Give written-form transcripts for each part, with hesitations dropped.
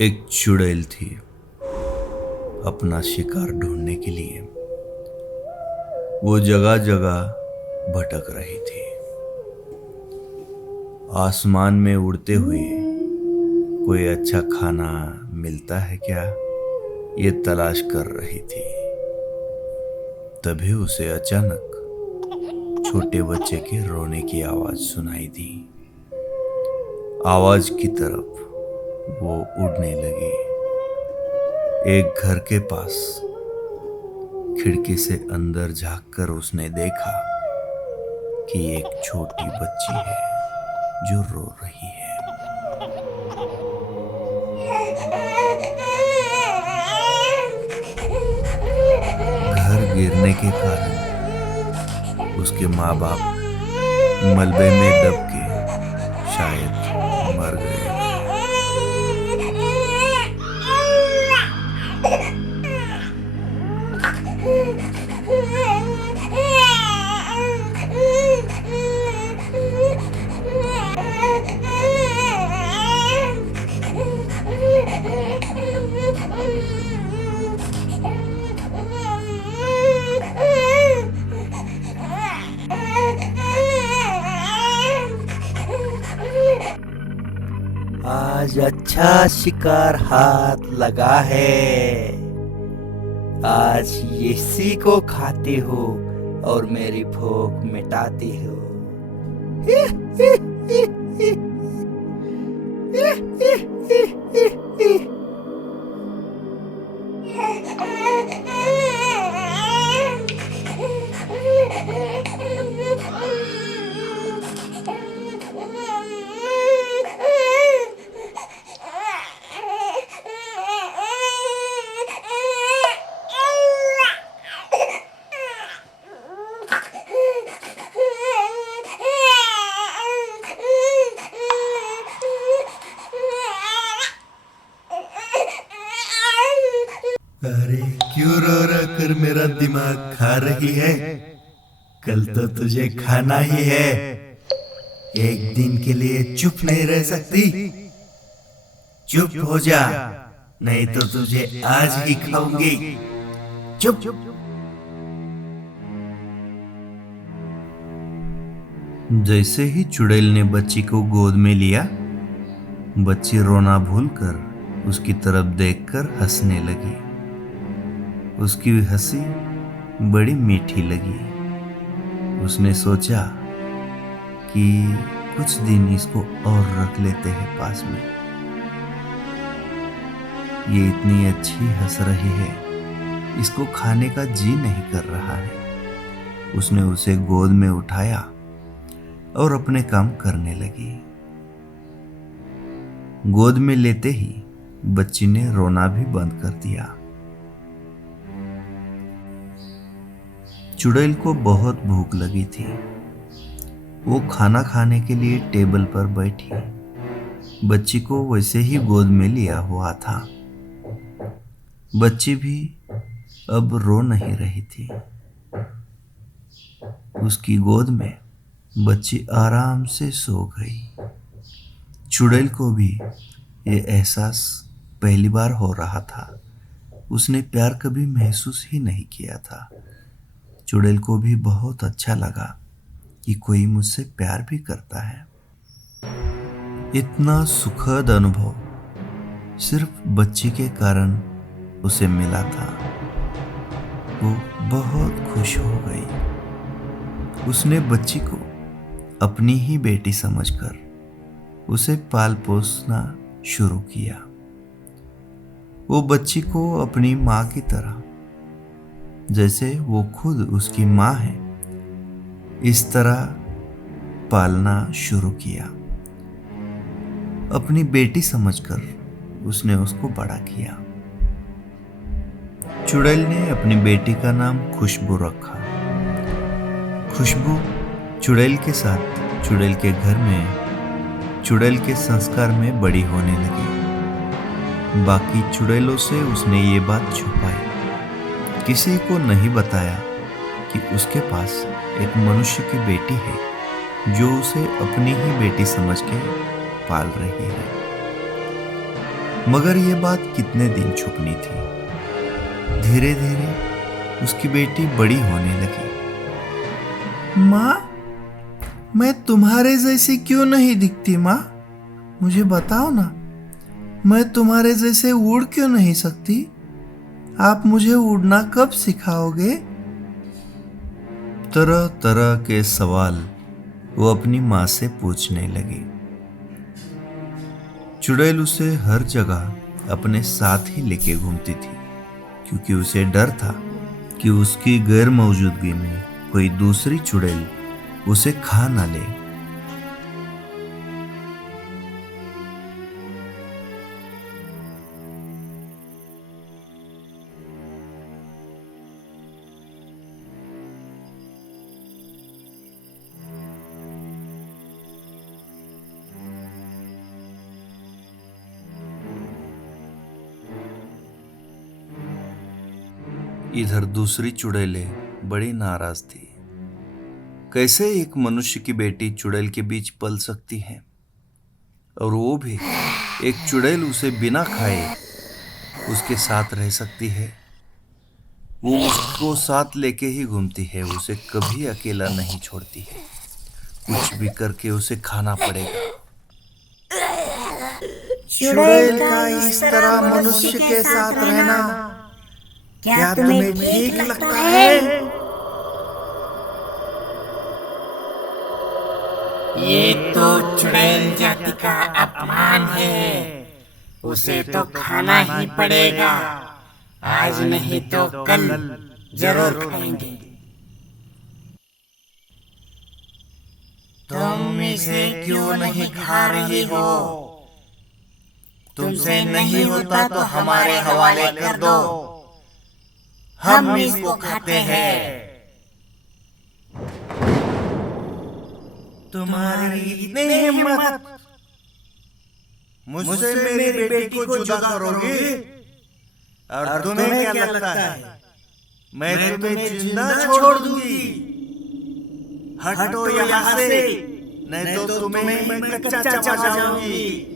एक चुड़ैल थी अपना शिकार ढूंढने के लिए। वो जगह जगह भटक रही थी, आसमान में उड़ते हुए कोई अच्छा खाना मिलता है क्या, ये तलाश कर रही थी। तभी उसे अचानक छोटे बच्चे के रोने की आवाज सुनाई दी। आवाज की तरफ वो उड़ने लगी। एक घर के पास खिड़की से अंदर झांककर उसने देखा कि एक छोटी बच्ची है जो रो रही है। घर गिरने के कारण उसके माँ बाप मलबे में दब के शायद मर गए। आज अच्छा शिकार हाथ लगा है। आज इसी को खाते हो और मेरी भूख मिटाते हो। अरे क्यों रो रो कर मेरा दिमाग खा रही है? कल तो तुझे खाना ही है। एक दिन के लिए चुप नहीं रह सकती। चुप हो जा, नहीं तो तुझे आज ही खाऊंगी। चुप। जैसे ही चुड़ैल ने बच्ची को गोद में लिया, बच्ची रोना भूलकर उसकी तरफ देखकर हंसने लगी। उसकी हंसी बड़ी मीठी लगी। उसने सोचा कि कुछ दिन इसको और रख लेते हैं पास में। ये इतनी अच्छी हंस रही है, इसको खाने का जी नहीं कर रहा है। उसने उसे गोद में उठाया और अपने काम करने लगी। गोद में लेते ही बच्ची ने रोना भी बंद कर दिया। चुड़ैल को बहुत भूख लगी थी। वो खाना खाने के लिए टेबल पर बैठी बच्ची को वैसे ही गोद में लिया हुआ था। बच्ची भी अब रो नहीं रही थी। उसकी गोद में बच्ची आराम से सो गई। चुड़ैल को भी ये एहसास पहली बार हो रहा था। उसने प्यार कभी महसूस ही नहीं किया था। चुड़ैल को भी बहुत अच्छा लगा कि कोई मुझसे प्यार भी करता है। इतना सुखद अनुभव सिर्फ बच्ची के कारण उसे मिला था। वो बहुत खुश हो गई। उसने बच्ची को अपनी ही बेटी समझकर उसे पाल पोसना शुरू किया। वो बच्ची को अपनी माँ की तरह, जैसे वो खुद उसकी माँ है, इस तरह पालना शुरू किया। अपनी बेटी समझकर उसने उसको बड़ा किया। चुड़ैल ने अपनी बेटी का नाम खुशबू रखा। खुशबू चुड़ैल के साथ चुड़ैल के घर में चुड़ैल के संस्कार में बड़ी होने लगी। बाकी चुड़ैलों से उसने ये बात छुपाई, किसी को नहीं बताया कि उसके पास एक मनुष्य की बेटी है जो उसे अपनी ही बेटी समझ के पाल रही है। मगर ये बात कितने दिन छुपनी थी। धीरे धीरे उसकी बेटी बड़ी होने लगी। माँ, मैं तुम्हारे जैसी क्यों नहीं दिखती माँ? मुझे बताओ ना, मैं तुम्हारे जैसे उड़ क्यों नहीं सकती? आप मुझे उड़ना कब सिखाओगे? तरह तरह के सवाल वो अपनी माँ से पूछने लगी। चुड़ैल उसे हर जगह अपने साथ ही लेके घूमती थी, क्योंकि उसे डर था कि उसकी गैर मौजूदगी में कोई दूसरी चुड़ैल उसे खा ना ले। इधर दूसरी चुड़ैलें बड़ी नाराज थी। कैसे एक मनुष्य की बेटी चुड़ैल के बीच पल सकती है, और वो भी एक चुड़ैल उसे बिना खाए उसके साथ रह सकती है। वो उसको साथ लेके ही घूमती है, उसे कभी अकेला नहीं छोड़ती है। कुछ भी करके उसे खाना पड़ेगा। चुड़ैल का इस तरह मनुष्य के साथ रहना क्या तुम्हें ठीक लगता है? ये तो चुड़ैल जाति का अपमान है। उसे तो खाना ही पड़ेगा। आज नहीं तो कल जरूर खाएंगे। तुम इसे क्यों नहीं खा रही हो? तुमसे नहीं होता तो हमारे हवाले कर दो, हम इसको खाते हैं। तुम्हारी इतनी हिम्मत, मुझसे मेरी बेटी को जुदा करोगे? और तुम्हें क्या लगता है मैं तुम्हें जिंदा छोड़ दूंगी? हटो यहाँ से, नहीं तो तुम्हें मैं कच्चा चबा जाऊंगी।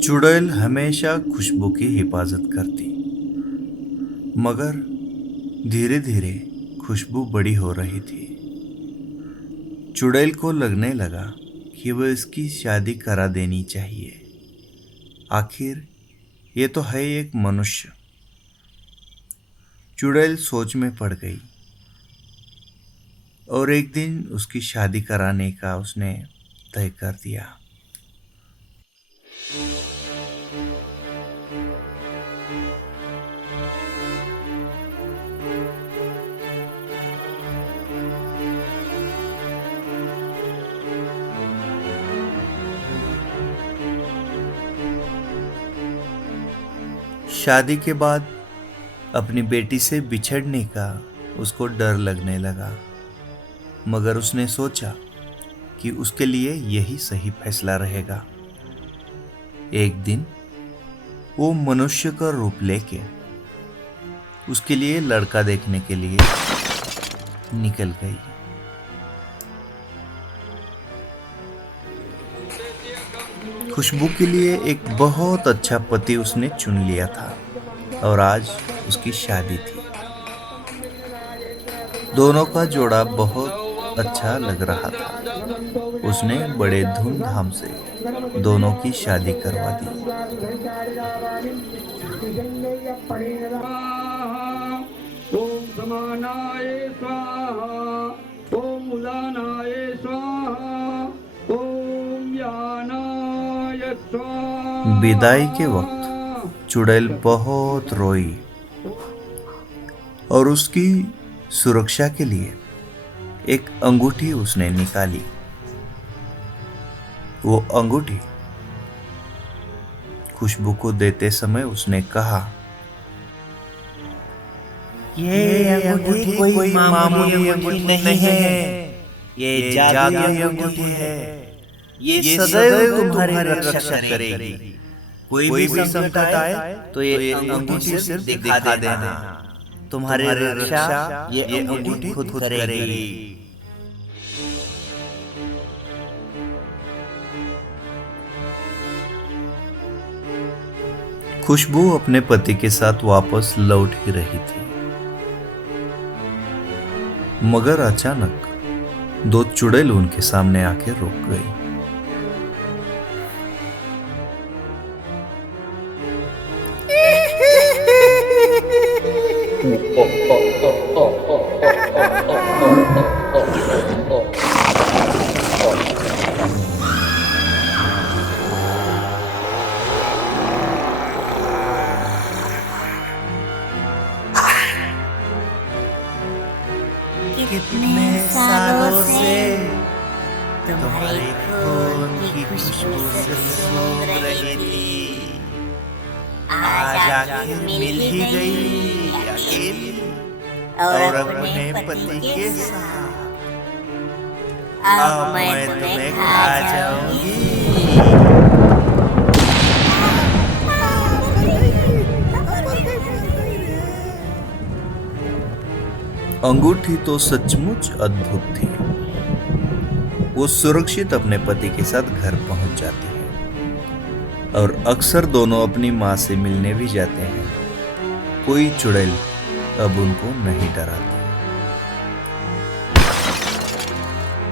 चुड़ैल हमेशा खुशबू की हिफाजत करती, मगर धीरे धीरे खुशबू बड़ी हो रही थी। चुड़ैल को लगने लगा कि वह इसकी शादी करा देनी चाहिए। आखिर ये तो है एक मनुष्य। चुड़ैल सोच में पड़ गई और एक दिन उसकी शादी कराने का उसने तय कर दिया। शादी के बाद अपनी बेटी से बिछड़ने का उसको डर लगने लगा, मगर उसने सोचा कि उसके लिए यही सही फैसला रहेगा। एक दिन वो मनुष्य का रूप लेके उसके लिए लड़का देखने के लिए निकल गई। खुशबू के लिए एक बहुत अच्छा पति उसने चुन लिया था और आज उसकी शादी थी। दोनों का जोड़ा बहुत अच्छा लग रहा था। उसने बड़े धूमधाम से दोनों की शादी करवा दी। ओम समानाय स्वाहा, ओम उदानाय स्वाहा, ओम यानाय स्वाहा। विदाई के वक्त चुड़ैल बहुत रोई और उसकी सुरक्षा के लिए एक अंगूठी उसने निकाली। वो अंगूठी खुशबू को देते समय उसने कहा, ये अंगूठी कोई मामूली अंगूठी नहीं है, ये जादुई अंगूठी है। ये सदैव तुम्हारी रक्षा करेगी। कोई भी संकट आए तो ये अंगूठी सिर्फ दिखा देना। तुम्हारी रक्षा ये अंगूठी खुद करेगी। खुशबू अपने पति के साथ वापस लौट ही रही थी, मगर अचानक दो चुड़ैल उनके सामने आके रुक गई। कितने सालों से तुम्हारे खून की खुशबू से सूंघ रही थी, आज आखिर मिल ही गई अकेली और अपने पति के साथ। अब मैं तुम्हें खा जाऊंगी। अंगूठी तो सचमुच अद्भुत थी। वो सुरक्षित अपने पति के साथ घर पहुंच जाती है और अक्सर दोनों अपनी मां से मिलने भी जाते हैं। कोई चुड़ैल अब उनको नहीं डराती।